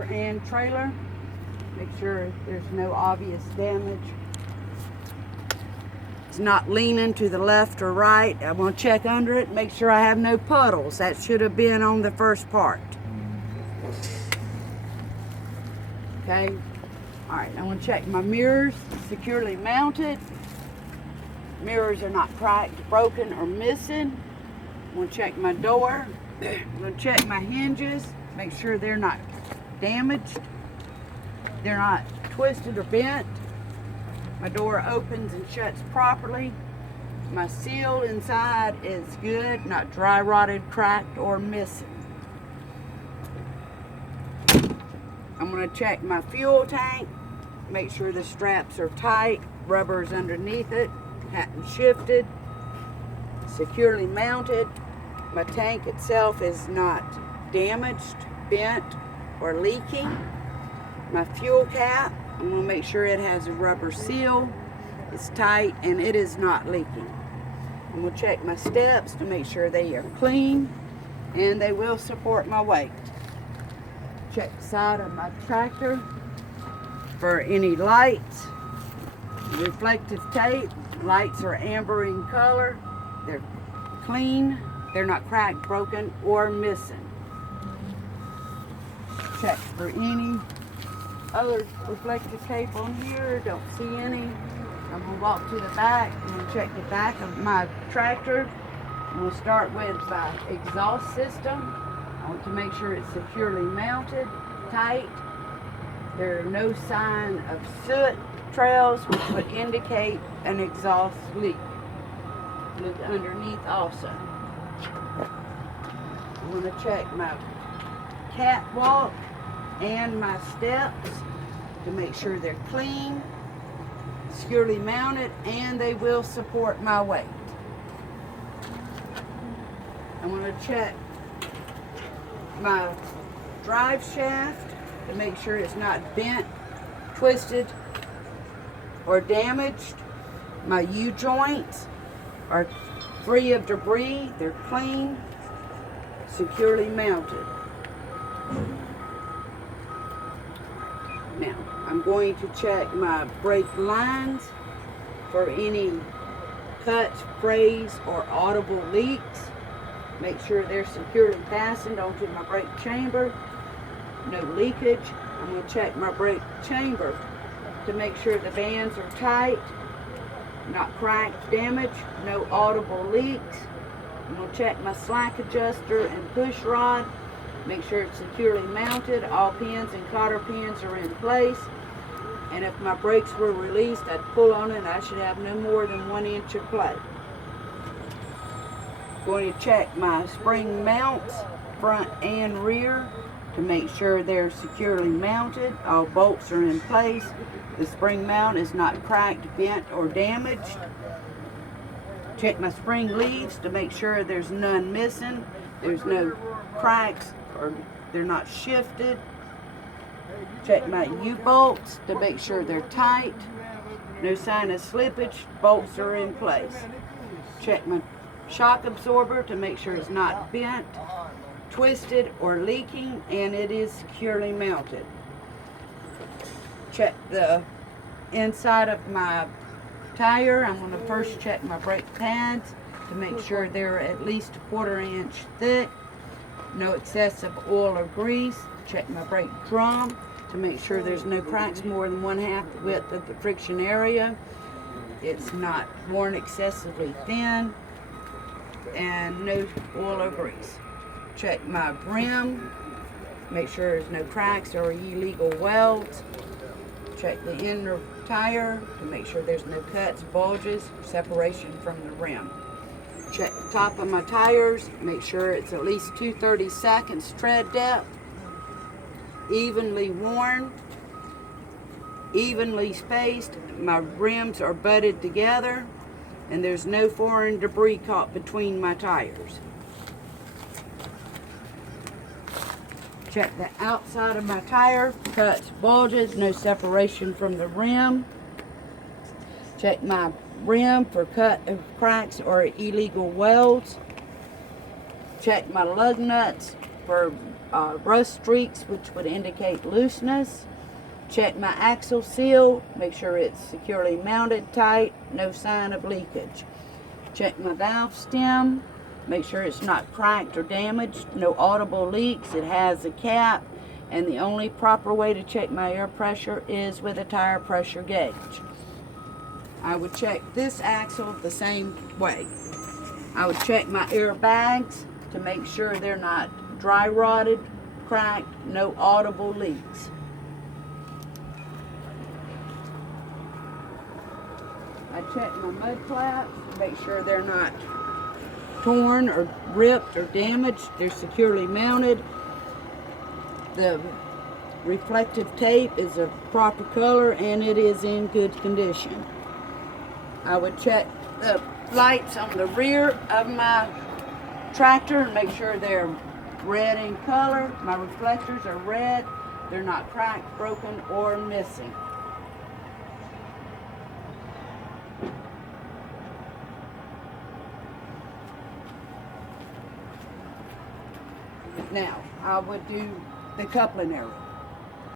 And trailer. Make sure there's no obvious damage. It's not leaning to the left or right. I want to check under it, make sure I have no puddles. That should have been on the first part. Okay. All right, I want to check my mirrors, securely mounted. Mirrors are not cracked, broken, or missing. I want to check my door. I'm going to check my hinges, make sure they're not damaged. They're not twisted or bent. My door opens and shuts properly. My seal inside is good, not dry rotted, cracked, or missing. I'm going to check my fuel tank, make sure the straps are tight, rubber's underneath it, hadn't shifted, securely mounted. My tank itself is not damaged, bent, or leaking. My fuel cap, I'm going to make sure it has a rubber seal, it's tight, and it is not leaking. I'm going to check my steps to make sure they are clean and they will support my weight. Check the side of my tractor for any lights, reflective tape. Lights are amber in color, they're clean, they're not cracked, broken, or missing. Check for any other reflective tape on here, don't see any. I'm going to walk to the back and check the back of my tractor. We'll start with my exhaust system. I want to make sure it's securely mounted, tight. There are no sign of soot trails, which would indicate an exhaust leak. Look underneath also. I'm going to check my catwalk and my steps to make sure they're clean, securely mounted, and they will support my weight. I'm going to check my drive shaft to make sure it's not bent, twisted, or damaged. My U-joints are free of debris, they're clean, securely mounted. Now, I'm going to check my brake lines for any cuts, frays, or audible leaks. Make sure they're securely fastened onto my brake chamber. No leakage. I'm going to check my brake chamber to make sure the bands are tight, not cracked, damaged, no audible leaks. I'm going to check my slack adjuster and push rod. Make sure it's securely mounted. All pins and cotter pins are in place. And if my brakes were released, I'd pull on it and I should have no more than 1 inch of play. Going to check my spring mounts, front and rear, to make sure they're securely mounted. All bolts are in place. The spring mount is not cracked, bent, or damaged. Check my spring leads to make sure there's none missing. There's no cracks or they're not shifted. Check my U-bolts to make sure they're tight. No sign of slippage. Bolts are in place. Check my shock absorber to make sure it's not bent, twisted, or leaking, and it is securely mounted. Check the inside of my tire. I'm going to first check my brake pads to make sure they're at least 1/4 inch thick. No excessive oil or grease. Check my brake drum to make sure there's no cracks more than 1/2 the width of the friction area. It's not worn excessively thin, and no oil or grease. Check my rim, make sure there's no cracks or illegal welds. Check the inner tire to make sure there's no cuts, bulges, or separation from the rim. Check the top of my tires, make sure it's at least 2/32 tread depth, evenly worn, evenly spaced. My rims are butted together, and there's no foreign debris caught between my tires. Check the outside of my tire, cuts, bulges, no separation from the rim. Check my rim for cracks or illegal welds. Check my lug nuts for rust streaks, which would indicate looseness. Check my axle seal, make sure it's securely mounted tight, no sign of leakage. Check my valve stem, make sure it's not cracked or damaged, no audible leaks, it has a cap, and the only proper way to check my air pressure is with a tire pressure gauge. I would check this axle the same way. I would check my air bags to make sure they're not dry rotted, cracked, no audible leaks. I check my mud flaps to make sure they're not torn or ripped or damaged. They're securely mounted. The reflective tape is a proper color and it is in good condition. I would check the lights on the rear of my tractor and make sure they're red in color. My reflectors are red. They're not cracked, broken, or missing. Now, I would do the coupling area.